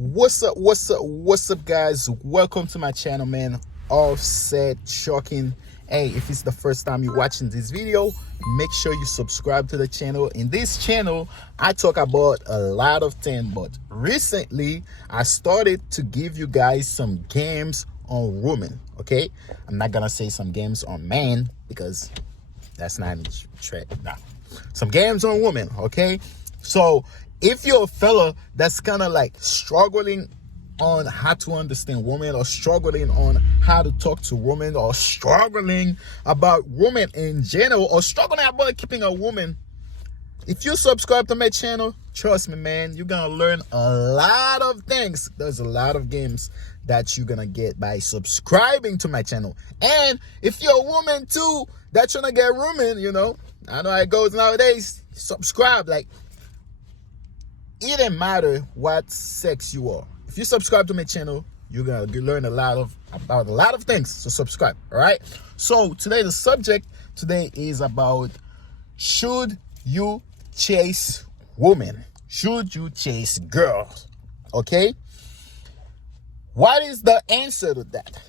What's up, guys? Welcome to my channel, man. Offset Shocking. Hey, if it's the first time you're watching this video, make sure you subscribe to the channel. In this channel, I talk about a lot of things, but recently I started to give you guys some games on women. Okay, I'm not gonna say some games on men because that's not some games on women. Okay, so if you're a fella that's kind of like struggling on how to understand women, or struggling on how to talk to women, or struggling about women in general, or struggling about keeping a woman, if you subscribe to my channel, trust me, man, you're gonna learn a lot of things. There's a lot of games that you're gonna get by subscribing to my channel. And if you're a woman too that's trying to get women, I know how it goes nowadays, subscribe. Like, it doesn't matter what sex you are. If you subscribe to my channel, you're gonna learn about a lot of things. So subscribe. All right. So today, the subject today is about: should you chase women? Should you chase girls? Okay. What is the answer to that?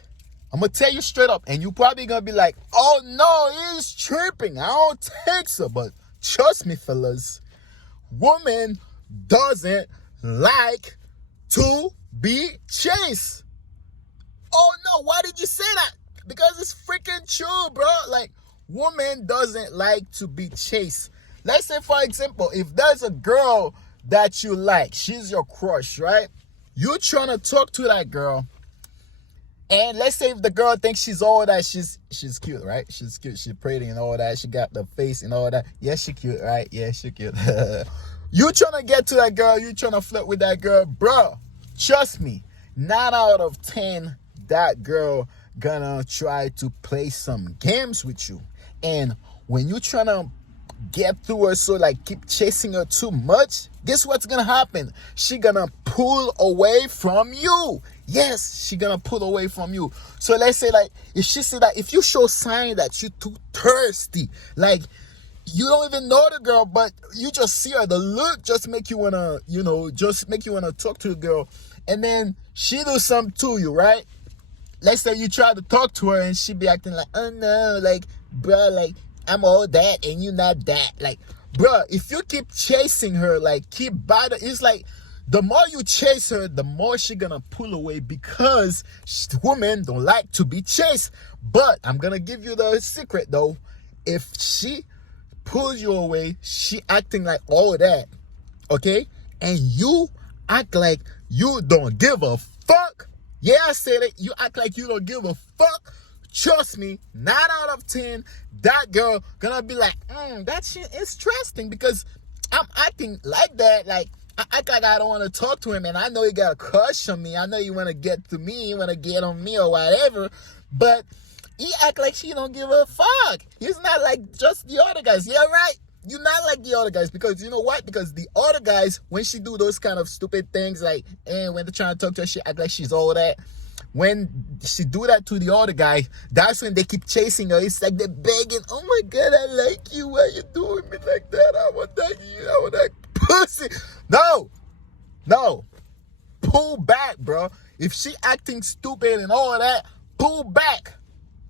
I'm gonna tell you straight up, and you probably gonna be like, "Oh no, he's tripping. I don't think so." But trust me, fellas, women doesn't like to be chased. Oh no, why did you say that? Because it's freaking true, bro. Like, woman doesn't like to be chased. Let's say, for example, if there's a girl that you like, she's your crush, right? You're trying to talk to that girl, and let's say if the girl thinks she's all that, she's cute, right? She's cute, she's pretty and all that, she got the face and all that. Yeah, she cute, right? Yeah, she cute. You trying to get to that girl, you trying to flirt with that girl, bro. Trust me, 9 out of 10, that girl gonna try to play some games with you. And when you trying to get through her, so like keep chasing her too much, guess what's gonna happen? She gonna pull away from you. Yes, she gonna pull away from you. So let's say, like, if she see that, if you show sign that you too thirsty, like, you don't even know the girl, but you just see her, the look just make you wanna, just make you wanna talk to the girl, and then she do something to you, right? Let's say you try to talk to her and she be acting like, "Oh no, like, bro, like, I'm all that and you not that." Like, bro, if you keep chasing her, like, keep bothering, it's like, the more you chase her, the more she gonna pull away, because women don't like to be chased. But I'm gonna give you the secret though. If she pulls you away, she acting like all that, okay, and you act like you don't give a fuck. Yeah, I said it. You act like you don't give a fuck. Trust me, 9 out of 10, that girl gonna be like, that shit is interesting, because I'm acting like that. Like, I act like I don't want to talk to him, and I know he got a crush on me. I know you want to get to me, you want to get on me or whatever, but he act like she don't give a fuck. He's not like just the other guys. Yeah, right? You're not like the other guys, because you know what? Because the other guys, when she do those kind of stupid things, like, and when they're trying to talk to her, she act like she's all that. When she do that to the other guy, that's when they keep chasing her. It's like they're begging, "Oh my God, I like you. Why you doing me like that? I want that pussy." No. Pull back, bro. If she acting stupid and all that, pull back.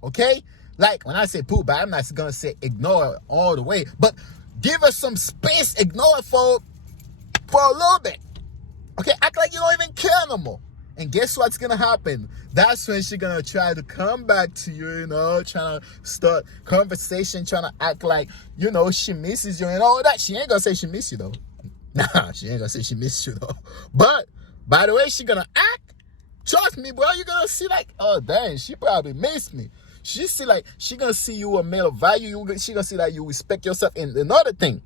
Okay? Like, when I say pull back, I'm not gonna say ignore it all the way, but give her some space. Ignore it for a little bit. Okay? Act like you don't even care no more. And guess what's gonna happen? That's when she's gonna try to come back to you, trying to start conversation, trying to act like, she misses you and all that. She ain't gonna say she miss you though. Nah, she ain't gonna say she miss you though. But by the way she gonna act, trust me, bro, you're gonna see like, oh dang, she probably missed me. She gonna see you a male of value. She gonna see that you respect yourself. And another thing,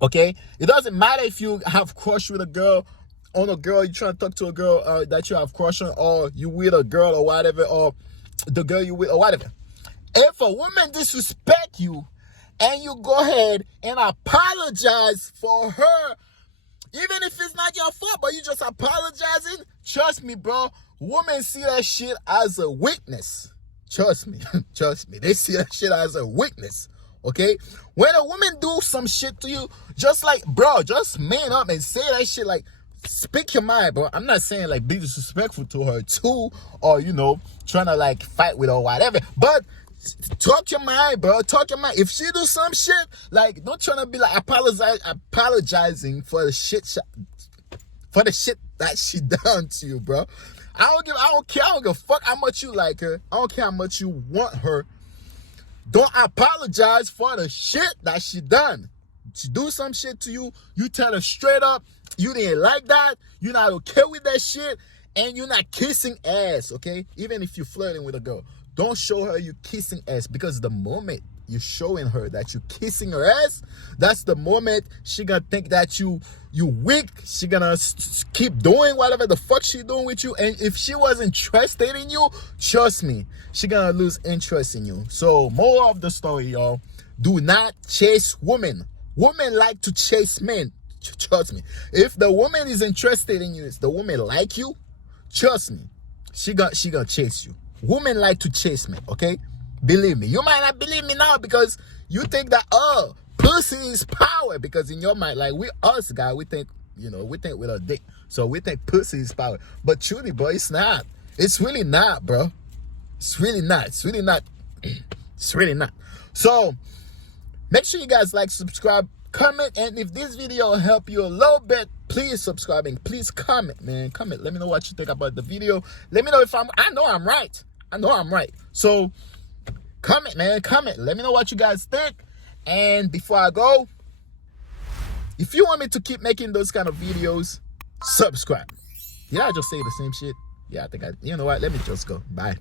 okay, it doesn't matter if you have crush with a girl, on a girl, you trying to talk to a girl that you have crush on, or you with a girl or whatever, or the girl you with or whatever. If a woman disrespect you and you go ahead and apologize for her, even if it's not your fault, but you just apologizing, trust me, bro, women see that shit as a weakness. Trust me. They see that shit as a weakness. Okay? When a woman do some shit to you, just like, bro, just man up and say that shit like, speak your mind, bro. I'm not saying like be disrespectful to her too, or you know, trying to like fight with her or whatever. But talk your mind, bro. Talk your mind. If she do some shit, like don't try to be like apologizing for the shit that she done to you, bro. I don't care. I don't give a fuck how much you like her. I don't care how much you want her. Don't apologize for the shit that she done. She do some shit to you. You tell her straight up, you didn't like that. You're not okay with that shit. And you're not kissing ass, okay? Even if you're flirting with a girl. Don't show her you kissing ass, because the moment you're showing her that you kissing her ass, that's the moment she gonna think that you weak. She gonna keep doing whatever the fuck she doing with you. And if she wasn't interested in you, trust me, she gonna lose interest in you. So moral of the story, y'all, do not chase women. Women like to chase men. Trust me. If the woman is interested in you, if the woman like you, trust me, she gonna chase you. Women like to chase men, okay? Believe me. You might not believe me now because you think that, oh, pussy is power. Because in your mind, like we us guys, we think, you know, we think with our dick. So we think pussy is power. But truly, bro, it's not. It's really not, bro. It's really not. It's really not. It's really not. So make sure you guys like, subscribe, comment, and if this video helped you a little bit, please subscribe and please comment, man. Comment. Let me know what you think about the video. Let me know if I know I'm right. I know I'm right. So comment, man. Comment. Let me know what you guys think. And before I go, if you want me to keep making those kind of videos, subscribe. Did I just say the same shit? Yeah, I think you know what? Let me just go. Bye.